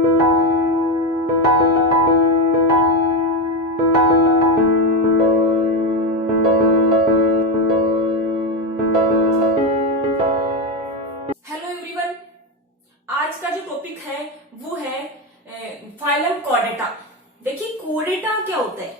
आज का जो टॉपिक है वो है फाइलम कॉर्डेटा। देखिए कोर्डेटा क्या होता है,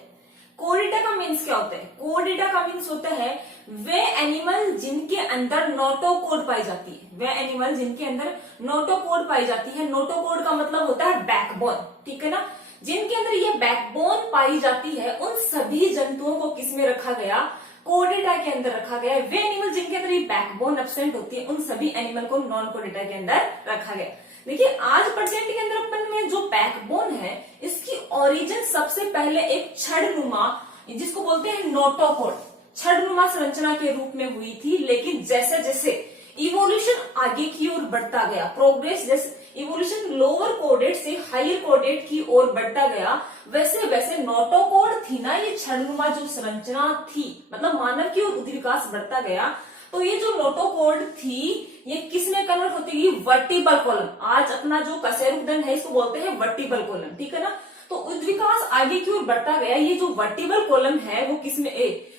कोर्डेटा का मीन्स क्या होता है। कोर्डेटा का मीन्स होता है वे एनिमल जिनके अंदर नोटोकोड पाई जाती है, वे एनिमल जिनके अंदर नोटोकोड पाई जाती है। नोटोकोड का मतलब होता है बैकबोन, ठीक है ना। जिनके अंदर ये बैकबोन पाई जाती है उन सभी जंतुओं को किसमें रखा गया, कोर्डेटा के अंदर रखा गया है। वे एनिमल जिनके अंदर ये बैकबोन एब्सेंट होती है उन सभी एनिमल को नॉन कोर्डेटा के अंदर रखा गया। देखिए आज प्रेजेंट के अंदर अपन में जो बैकबोन है इसकी ओरिजिन सबसे पहले एक छड़नुमा, जिसको बोलते हैं नोटोकोड, छड़नुमा संरचना के रूप में हुई थी। लेकिन जैसे जैसे इवोल्यूशन आगे की ओर बढ़ता गया, प्रोग्रेस जैसे इवोल्यूशन लोअर कोडेट से हायर कोडेट की ओर बढ़ता गया, वैसे वैसे नोटोकोड थी ना, ये छड़नुमा जो संरचना थी, मतलब मानव की ओर विकास बढ़ता गया। तो ये जो नोटोकोड थी ये किस में कन्वर्ट होती गई, वर्टिबल कॉलम। आज अपना जो कशेरुकदंड है इसको बोलते हैं वर्टिबल कॉलम, ठीक है ना। तो उद्विकास आगे की ओर बढ़ता गया, ये जो वर्टिबल कॉलम है वो किसमें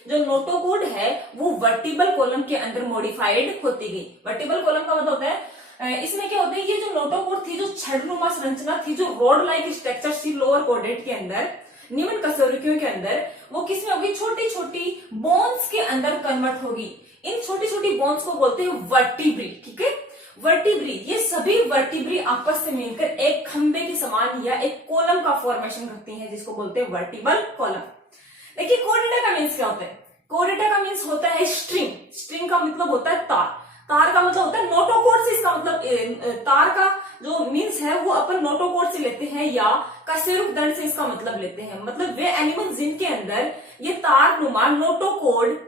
जो नोटोकोड है वो वर्टिबल कॉलम के अंदर मॉडिफाइड होती गई। वर्टिबल कॉलम का मतलब होता है इसमें क्या होता है, ये जो नोटोकोड थी, जो छड़नुमा संरचना थी, जो रॉड लाइक स्ट्रक्चर थी लोअर कोडेट के अंदर, निम्न कशेरुकियों के अंदर, वो किसमें होगी, छोटी छोटी बोन्स के अंदर कन्वर्ट होगी। इन छोटी छोटी बोन्स को बोलते हैं वर्टिब्री, ठीक है। वर्टिब्री, ये सभी वर्टिब्री आपस से मिलकर एक खंबे के समान या एक कॉलम का फॉर्मेशन करती हैं, जिसको बोलते हैं वर्टिबल कॉलम। देखिए कोर्डेटा का मीन्स क्या होता है, कोर्डेटा का मीन्स होता है स्ट्रिंग। स्ट्रिंग का मतलब होता है तार, तार का मतलब होता है नोटोकोड से, इसका मतलब तार का जो मीन्स है वो अपन नोटोकोड से लेते हैं या कशेरुकदंड से इसका मतलब लेते हैं। मतलब वे एनिमल जिनके अंदर ये तार नुमा नोटोकोड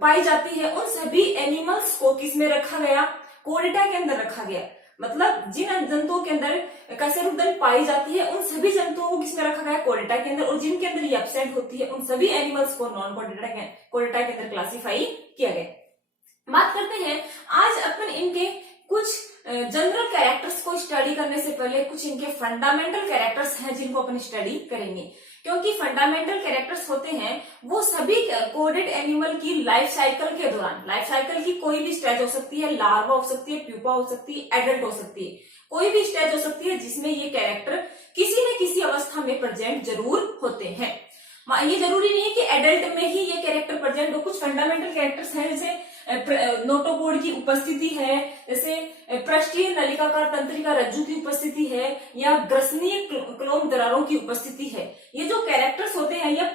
पाई जाती है उन सभी एनिमल्स को किसमें रखा गया, कोर्डेटा के अंदर रखा गया। मतलब जिन जंतुओं के अंदर कशेरुकदंड पाई जाती है उन सभी जंतुओं को किसमें रखा गया, कोर्डेटा के अंदर। और जिनके अंदर ये एब्सेंट होती है उन सभी एनिमल्स को नॉन कोर्डेटा के अंदर क्लासिफाई किया गया। बात करते हैं आज अपन इनके कुछ जनरल कैरेक्टर्स को स्टडी करने से पहले कुछ इनके फंडामेंटल कैरेक्टर्स हैं जिनको अपन स्टडी करेंगे। क्योंकि फंडामेंटल कैरेक्टर्स होते हैं वो सभी कोडेड एनिमल की लाइफ साइकिल के दौरान, लाइफ साइकिल की कोई भी स्टेज हो सकती है, लार्वा हो सकती है, प्यूपा हो सकती है, एडल्ट हो सकती है, कोई भी स्टेज हो सकती है जिसमें ये कैरेक्टर किसी न किसी अवस्था में प्रेजेंट जरूर होते हैं। ये जरूरी नहीं है कि एडल्ट में ही ये कैरेक्टर प्रेजेंट हो। कुछ फंडामेंटल कैरेक्टर्स हैं जैसे नोटोकोड की उपस्थिति है, जैसे पृष्ठीय नलिकाकार तंत्रिका रज्जु की उपस्थिति है, या ग्रसनीय क्लोम दरारों की उपस्थिति है। ये जो कैरेक्टर्स होते हैं या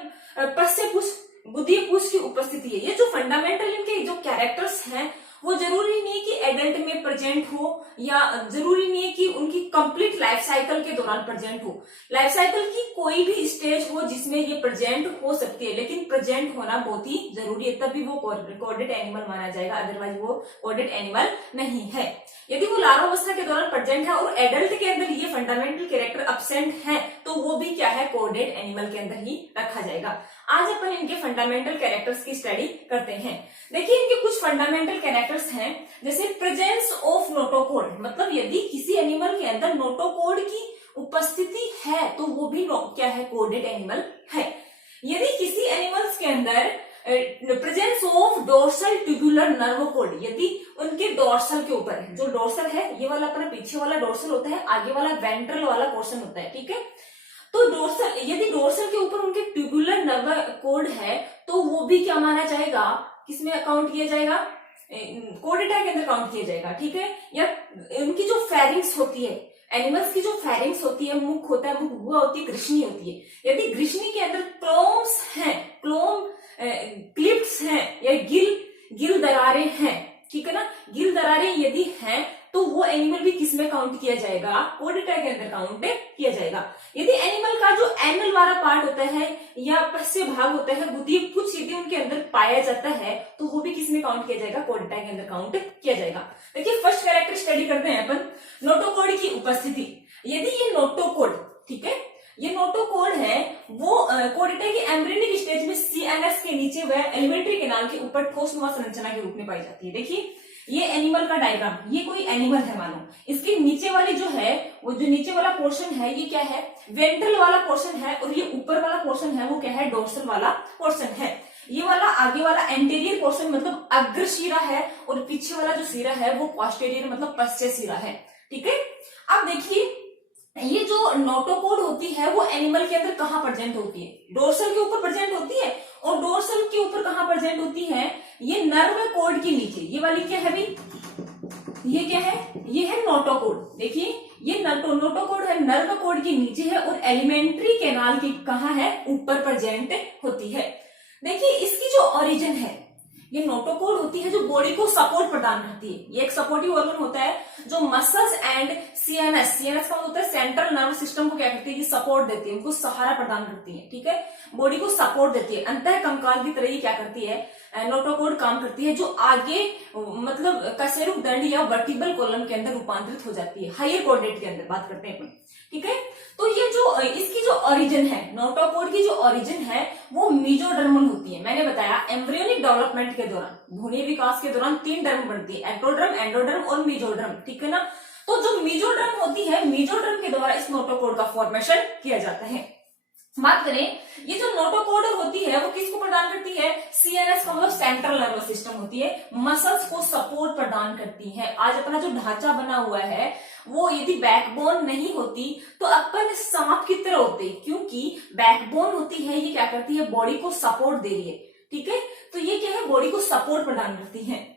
पश्चपुष गुदीय पुष की उपस्थिति है। ये जो फंडामेंटल इनके जो कैरेक्टर्स हैं वो जरूरी नहीं कि एडल्ट में प्रेजेंट हो या जरूरी नहीं है कि उनकी कंप्लीट लाइफ साइकिल के दौरान प्रेजेंट हो। लाइफ साइकिल की कोई भी स्टेज हो जिसमें ये प्रेजेंट हो सकती है, लेकिन प्रेजेंट होना बहुत ही जरूरी है, तभी वो कोडेड एनिमल माना जाएगा, अदरवाइज वो कोडेड एनिमल नहीं है। यदि वो लार्वावस्था के दौरान प्रेजेंट है और एडल्ट के अंदर ये फंडामेंटल कैरेक्टर एब्सेंट है तो वो भी क्या है, कोडेड एनिमल के अंदर ही रखा जाएगा। आज अपन इनके फंडामेंटल कैरेक्टर्स की स्टडी करते हैं। देखिए इनके कुछ फंडामेंटल कैरेक्टर्स हैं, जैसे प्रेजेंस ऑफ नोटोकोड, मतलब यदि किसी एनिमल के अंदर नोटोकोड की उपस्थिति है तो वो भी क्या है, कोडेड एनिमल है। यदि किसी एनिमल्स के अंदर presence of dorsal tubular nerve code, यदि उनके डोर्सल के ऊपर, जो डोर्सल है ये वाला अपना पीछे वाला डोर्सल होता है, आगे वाला वेंट्रल वाला पोर्शन होता है, ठीक है। तो डोर्सल, यदि डोर्सल के ऊपर उनके ट्यूबुलर नर्व कोड है तो वो भी क्या माना जाएगा, किसमें काउंट किया जाएगा, कोर्डेटा के अंदर काउंट किया जाएगा, ठीक है। या उनकी जो फेरिंग्स होती है, एनिमल्स की जो फेरिंग्स होती है, मुख होता है, मुख हुआ होती है, ग्रिशनी होती है। यदि ग्रिशनी के अंदर क्लोम्स हैं, क्लोम क्लिप्स हैं या गिल दरारें हैं, ठीक है ना, गिल दरारें यदि हैं तो वो एनिमल भी किसमें काउंट किया जाएगा, कोर्डेटा के अंदर काउंट किया जाएगा। यदि एनिमल का जो एनल वाला पार्ट होता है या पश्च भाग होता है, गुदीय पुछ, यदि उनके अंदर पाया जाता है तो वो भी किसमें काउंट किया जाएगा, कोर्डेटा के अंदर काउंट किया जाएगा। देखिए फर्स्ट कैरेक्टर स्टडी करते हैं अपन, नोटोकोड की उपस्थिति। यदि ये नोटोकोड, ठीक है, ये नोटोकोड है वो कोर्डेटा की एम्ब्रियोनिक स्टेज में सीएनएस के नीचे वह एलिमेंट्री कैनाल के ऊपर ठोसनुमा संरचना के रूप में पाई जाती है। देखिए ये एनिमल का डायग्राम, ये कोई एनिमल है मानो, इसके नीचे वाली जो है, वो जो नीचे वाला पोर्शन है ये क्या है, वेंट्रल वाला पोर्शन है, और ये ऊपर वाला पोर्शन है वो क्या है, डोर्सल वाला पोर्शन है। ये वाला आगे वाला एंटीरियर पोर्शन मतलब अग्र शिरा है, और पीछे वाला जो सिरा है वो पोस्टीरियर मतलब पश्चिम सिरा है। ठीक है, अब देखिए ये जो नोटोकोड होती है वो एनिमल के अंदर कहाँ प्रेजेंट होती है, डोर्सल के ऊपर प्रेजेंट होती है, और डोर्सल के ऊपर कहाँ प्रेजेंट होती है, ये नर्व कोड के नीचे। ये वाली क्या है भाई, ये क्या है, ये है नोटोकोड। देखिए ये नोटोकोड है, नर्व कोड के नीचे है, और एलिमेंट्री कैनाल की कहाँ है, ऊपर प्रेजेंट होती है। देखिए इसकी जो ओरिजिन है, ये नोटोकोड होती है जो बॉडी को सपोर्ट प्रदान करती है। ये एक सपोर्टिव ऑर्गन होता है जो मसल्स एंड सीएनएस, सीएनएस का मतलब होता है सेंट्रल नर्व सिस्टम को क्या करती है, ये सपोर्ट देती है, उनको सहारा प्रदान करती है। ठीक है, बॉडी को सपोर्ट देती है, अंतः कंकाल की तरह ये क्या करती है, नोटोकोड काम करती है, जो आगे मतलब कशेरुक दंड या वर्टिबल कॉलम के अंदर रूपांतरित हो जाती है, हायर कोऑर्डिनेट के अंदर बात करते हैं अपन। ठीक है, तो ये जो इसकी जो ओरिजिन है, नोटोकोड की जो ओरिजिन है वो मीजोडर्मल होती है। मैंने बताया एम्ब्रियोनिक डेवलपमेंट के दौरान, भ्रूणीय विकास के दौरान 3 डर्म बनती है, एक्टोडर्म, एंडोडर्म और मीजोडर्म। ठीक है ना, तो जो मीजोडर्म होती है, मीजोडर्म के द्वारा इस नोटोकोड का फॉर्मेशन किया जाता है। बात करें, ये जो नोटोकोड होती है वो किसको प्रदान करती है, सीएनएस का मतलब सेंट्रल नर्वस सिस्टम होती है, मसल्स को सपोर्ट प्रदान करती है। आज अपना जो ढांचा बना हुआ है वो यदि बैकबोन नहीं होती तो अपन सांप की तरह होते, क्योंकि बैकबोन होती है, ये क्या करती है, बॉडी को सपोर्ट दे रही है। ठीक है, तो ये क्या है, बॉडी को सपोर्ट प्रदान करती है।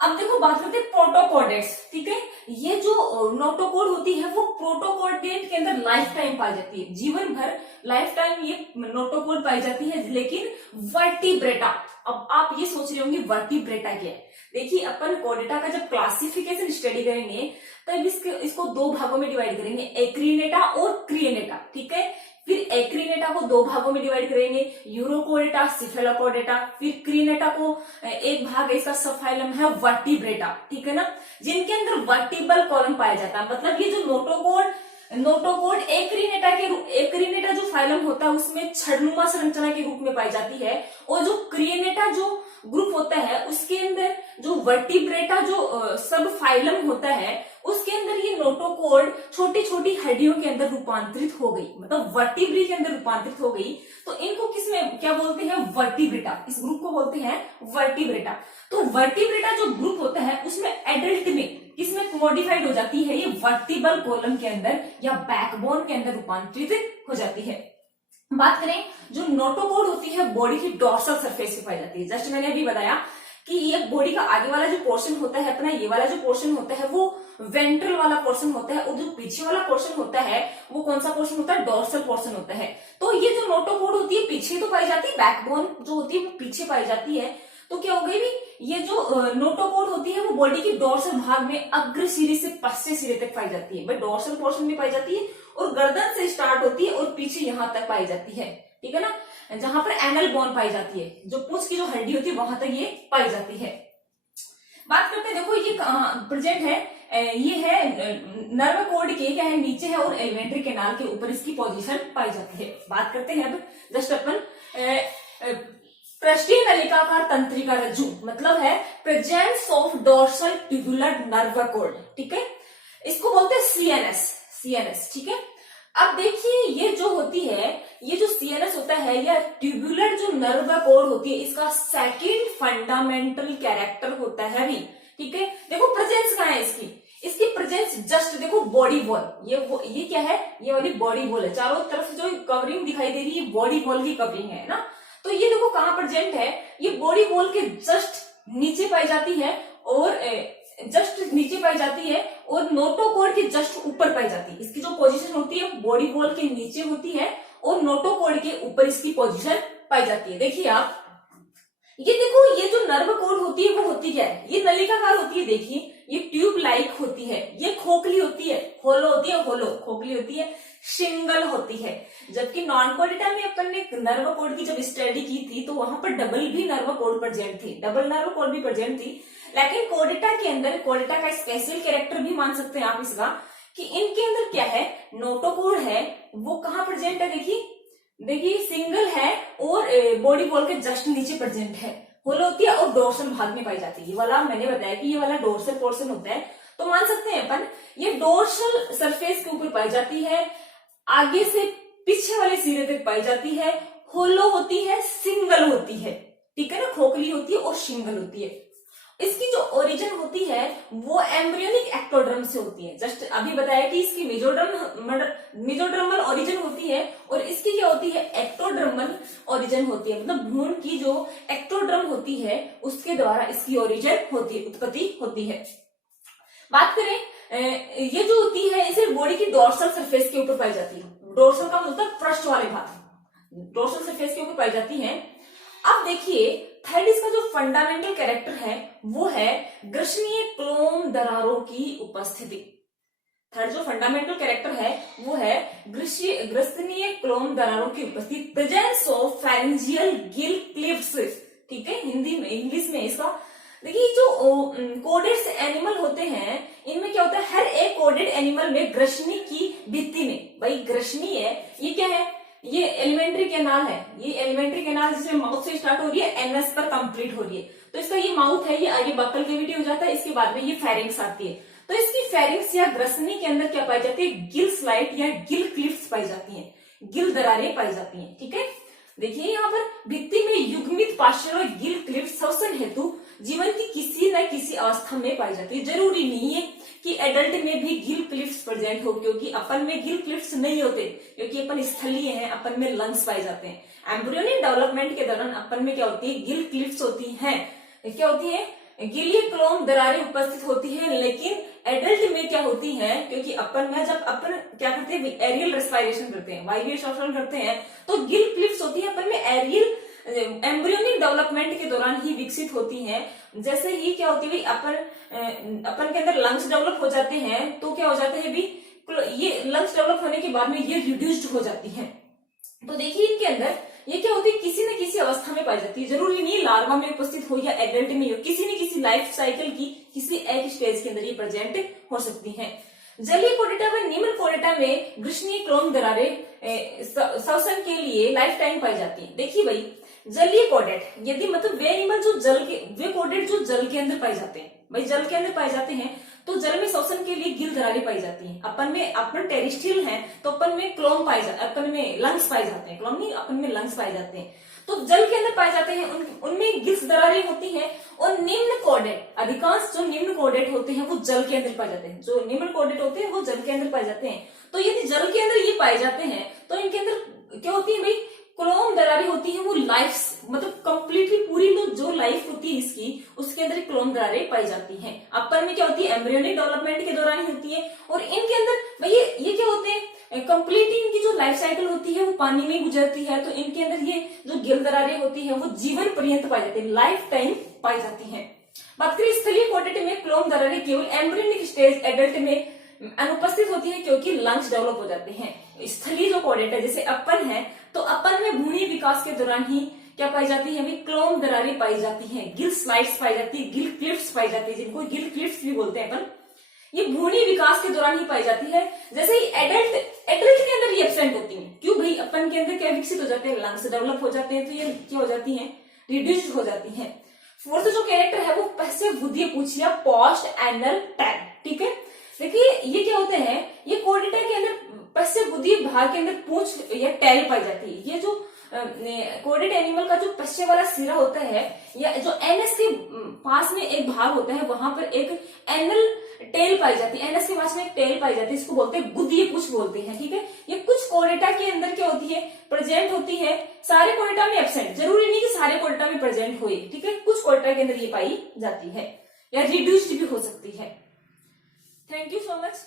अब देखो बात करते हैं प्रोटोकोडेट्स। ठीक है, ये जो नोटोकोड होती है वो प्रोटोकोडेट के अंदर लाइफ टाइम पाई जाती है, जीवन भर लाइफ टाइम ये नोटोकोड पाई जाती है। लेकिन वर्टिब्रेटा, अब आप ये सोच रहे होंगे वर्टिब्रेटा क्या है। देखिए अपन कोडेटा का जब क्लासिफिकेशन स्टडी करेंगे तब इसको 2 भागों में डिवाइड करेंगे, एक्रीनेटा और क्रिएनेटा। ठीक है, फिर एक्रीनेटा को 2 भागों में डिवाइड करेंगे, यूरोकोडेटा, सिफेलोकोडेटा। फिर क्रिनेटा को एक भाग इसका सबफाइलम है वर्टिब्रेटा। ठीक है ना, जिनके अंदर वर्टिबल कॉलम पाया जाता है। मतलब ये जो नोटोकोड एक्रीनेटा जो फाइलम होता है उसमें छड़नुमा संरचना के रूप में पाई जाती है, और जो क्रिएनेटा जो ग्रुप होता है उसके अंदर जो वर्टिब्रेटा जो सब फाइलम होता है उसके अंदर ये नोटोकोड छोटी छोटी हड्डियों के अंदर रूपांतरित हो गई, मतलब वर्टिब्री के अंदर रूपांतरित हो गई। तो इनको किसमें क्या बोलते हैं, वर्टिब्रेटा, इस ग्रुप को बोलते हैं वर्टिब्रेटा। तो वर्टिब्रेटा जो ग्रुप होता है उसमें एडल्ट में किसमें मॉडिफाइड हो जाती है, ये वर्टिबल कॉलम के अंदर या बैकबोन के अंदर रूपांतरित हो जाती है। बात करें, जो नोटोकोड होती है बॉडी की डोर्सल सरफेस पे पाई जाती है। जस्ट मैंने अभी बताया कि ये बॉडी का आगे वाला जो पोर्शन होता है अपना, ये वाला जो पोर्शन होता है वो वेंट्रल वाला पोर्शन होता है, और जो पीछे वाला पोर्शन होता है वो कौन सा पोर्शन होता है, डोर्सल पोर्शन होता है। तो ये जो नोटोकोड होती है पीछे तो पाई जाती है, बैकबोन जो होती है वो पीछे पाई जाती है। तो क्या हो गई भी, ये जो नोटोकोड होती है वो बॉडी की डोर्सल भाग में अग्र सिरे से पश्चिम सिरे तक पाई जाती है, डोर्सल पोर्शन में पाई जाती है, और गर्दन से स्टार्ट होती है और पीछे यहां तक पाई जाती है। ठीक है ना, जहां पर एनल बोन पाई जाती है, जो पूंछ की जो हड्डी होती है वहां तक ये पाई जाती है। बात करते हैं, देखो ये प्रेजेंट है, ये है नर्व कोड के क्या है, नीचे है, और एलिमेंट्री कैनाल के ऊपर इसकी पोजीशन पाई जाती है। बात करते हैं अब जस्ट अपन पृष्ठीय नलिकाकार तंत्रिका रज्जु, मतलब है presence of dorsal tubular nerve code. ठीक है, इसको बोलते हैं सीएनएस। ठीक है, अब देखिए ये जो होती है, ये जो सीएनएस होता है या ट्यूबुलर जो नर्व कोड होती है, इसका सेकंड फंडामेंटल कैरेक्टर होता है भी। ठीक है, देखो प्रेजेंस कहाँ है इसकी प्रेजेंस जस्ट देखो बॉडी वॉल, ये क्या है, ये वाली बॉडी वॉल है, चारों तरफ जो कवरिंग दिखाई दे रही है बॉडी वॉल की कवरिंग है ना। तो ये देखो कहाँ प्रेजेंट है, ये बॉडी वॉल के जस्ट नीचे पाई जाती है, और जस्ट नीचे पाई जाती है, और नोटोकोड के जस्ट ऊपर पाई जाती है। इसकी जो पोजीशन होती है बॉडी वॉल के नीचे होती है, और नोटोकोड के ऊपर इसकी पोजीशन पाई जाती है। देखिए आप, ये देखो ये जो नर्व कोड होती है वो होती क्या है, ये नलिकाकार होती है। देखिए ये ट्यूब लाइक होती है, ये खोखली होती है, होलो होती है, खोखली होती है, सिंगल होती है। जबकि नॉन कोडेटा में अपन ने नर्व कोड की जब स्टडी की थी तो वहां पर डबल भी नर्व कोड प्रेजेंट थी, डबल नर्व कोड भी प्रेजेंट थी। लेकिन कोडेटा के अंदर, कोडेटा का स्पेशल कैरेक्टर भी मान सकते हैं आप इसका, कि इनके अंदर क्या है, नोटोकोड है वो कहाँ प्रेजेंट है, देखिए सिंगल है, और बॉडी वॉल के जस्ट नीचे प्रेजेंट है। होलो होती है और डोर्सल भाग में पाई जाती है। ये वाला मैंने बताया कि ये वाला डोर्सल पोर्शन होता है, तो मान सकते हैं अपन ये डोर्सल सरफेस के ऊपर पाई जाती है, आगे से पीछे वाले सिरे तक पाई जाती है, होलो होती है, सिंगल होती है, ठीक है ना, खोखली होती है और सिंगल होती है। इसकी जो ओरिजिन होती है वो एम्ब्रियोनिक एक्टोडर्म से होती है। जस्ट अभी बताया कि इसकी मेजोडर्मल ओरिजिन होती है और इसकी क्या होती है, एक्टोडर्मल ओरिजिन होती है, मतलब भ्रूण की जो एक्टोडर्म होती है उसके द्वारा इसकी ओरिजिन होती है, उत्पत्ति होती है। बात करें ये जो होती है इसे बॉडी की डोर्सल सरफेस के ऊपर पाई जाती है। डोर्सल का मतलब पृष्ठ वाले भाग, डोर्सल सरफेस के ऊपर पाई जाती है। अब देखिए थर्ड इसका जो फंडामेंटल कैरेक्टर है वो है ग्रसनीय क्लोम दरारों की उपस्थिति। थर्ड जो फंडामेंटल कैरेक्टर है वो है ग्रसनीय क्लोम दरारों की उपस्थिति, presence of pharyngeal Gill cliffs, ठीक है, हिंदी में इंग्लिश में इसका देखिए जो कोडेड एनिमल होते हैं इनमें क्या होता है, हर एक कोडेड एनिमल में ग्रसनी की भित्ति में, भाई ग्रसनी है ये क्या है, ये एलिमेंट्री कैनाल है, ये एलिमेंट्री कैनाल जिसमें माउथ से स्टार्ट हो रही है एनएस पर कंप्लीट हो रही है, तो इसका ये माउथ है, ये आगे बक्कल कैविटी हो जाता है, इसके बाद में ये फेरिंग्स आती है। तो इसकी फेरिंग्स या ग्रसनी के अंदर क्या पाई जाती है, गिल स्लाइड या गिल क्लिफ्स पाई जाती हैं, गिल दरारें पाई जाती हैं, ठीक है। देखिए यहाँ पर भित्ति में युग्मित पार्श्व और गिल क्लिफ्स श्वसन हेतु जीवन की किसी न किसी अवस्था में पाई जाती है। जरूरी नहीं है कि एडल्ट में भी गिल क्लिफ्स प्रेजेंट हो, क्योंकि अपन में गिल क्लिफ्स नहीं होते, क्योंकि अपन स्थलीय हैं, अपन में लंग्स पाए जाते हैं। एम्ब्रियोनिक डेवलपमेंट के दौरान अपन में क्या होती है, गिल क्लिफ्स होती हैं, क्या होती है, गिलिय क्लोम दरारें उपस्थित होती है, लेकिन एडल्ट में क्या होती है, क्योंकि अपन में जब अपन क्या करते हैं, एरियल रेस्पिरेशन करते हैं, वायवीय श्वसन करते हैं, तो गिल क्लिफ्स होती है अपन में एरियल एम्ब्रियोनिक डेवलपमेंट के दौरान ही विकसित होती हैं। जैसे ही क्या होती है, अपन के अंदर लंग्स डेवलप हो जाते हैं, तो क्या हो जाते हैं भी, ये लंग्स डेवलप होने के बाद में ये रिड्यूस्ड हो जाती हैं। तो देखिए इनके अंदर ये क्या होती है, किसी न किसी अवस्था में पाई जाती है, जरूरी नहीं लार्वा में उपस्थित हो या एडल्ट में हो, किसी न किसी लाइफ साइकिल की किसी एक स्टेज के अंदर ये प्रेजेंट हो सकती हैं। जलीय कोडेटा व निम्न कोडेटा में ग्रसनीय क्लोम दरारें श्वसन के लिए लाइफ टाइम पाई जाती है। देखिए भाई जलीय कोडेट, यदि मतलब वे एनिमल जो वे कोडेट जो जल के अंदर पाए जाते हैं, भाई जल के अंदर पाए जाते हैं, तो जल में श्वसन के लिए गिल दरारें पाई जाती हैं। अपन टेरिस्ट्रियल हैं तो अपन में क्लोम पाए जाते हैं, अपन में लंग्स पाए जाते हैं, क्लोम नहीं, अपन में लंग्स पाए जाते हैं, तो जल के अंदर पाए जाते हैं, उनमें गिल्स दरारें होती हैं। और निम्न कोडेट, अधिकांश जो निम्न कोडेट होते हैं वो जल के अंदर पाए जाते हैं, जो निम्न कोडेट होते हैं वो जल के अंदर पाए जाते हैं। तो यदि जल के अंदर ये पाए जाते हैं तो इनके अंदर क्या होती है भाई, क्लोम दरारें होती है, वो लाइफ मतलब कंप्लीटली पूरी जो लाइफ होती है इसकी, उसके अंदर क्लोम दरारें पाई जाती हैं। अपन में क्या होती है, एम्ब्रियोनिक डेवलपमेंट के दौरान ही होती है, और इनके अंदर भाई ये क्या होते हैं, कंप्लीटली इनकी जो लाइफ साइकिल होती है वो पानी में गुजरती है, तो इनके अंदर ये जो गिल दरारें होती है वो जीवन पर्यंत पाई जाती है, लाइफ टाइम पाई जाती है। बात करें स्थलीय कोडेट में क्लोम दरारें केवल एम्ब्रियोनिक स्टेज एडल्ट में अनुपस्थित होती है, क्योंकि लंग्स डेवलप हो जाते हैं। स्थलीय जो कोडेट है जैसे अपन है, तो अपन में भ्रूणीय विकास के दौरान ही क्या पाई जाती है, क्लोम दरारें पाई जाती हैं, गिल स्लाइड्स पाई जाती है, गिल क्लिफ्स पाई जाती है, जिनको गिल क्लिफ्स भी बोलते हैं अपन, ये भ्रूणीय विकास के दौरान ही पाई जाती है। जैसे ही एडल्ट के अंदर ये एब्सेंट होती है, क्यों भाई, अपन के अंदर क्या विकसित हो जाते हैं, लंग्स डेवलप हो जाते हैं, तो ये क्या हो जाती है, रिड्यूस्ड हो जाती है। फोर्थ जो कैरेक्टर है वो पश्चिम बुद्धि पूछ या पोस्ट एनल टैग, ठीक है। देखिए ये क्या होते हैं, ये कोडेटा के अंदर पश्चिम बुद्धि भाग के अंदर पूंछ या टैल पाई जाती है। ये जो कोडेट एनिमल का जो पश्चिम वाला सिरा होता है, या जो एनएस के पास में एक भाग होता है, वहां पर एक एनल टेल पाई जाती है, एनएस के पास में एक टेल पाई जाती है, इसको बोलते हैं बुद्धि पूंछ बोलते हैं, ठीक है। ये कुछ कोडेटा के अंदर क्या होती है, प्रेजेंट होती है, सारे कोडेटा में एब्सेंट, जरूरी नहीं कि सारे कोडेटा में प्रेजेंट हुए, ठीक है, कुछ कोडेटा के अंदर ये पाई जाती है या रिड्यूस्ड भी हो सकती है। Thank you so much.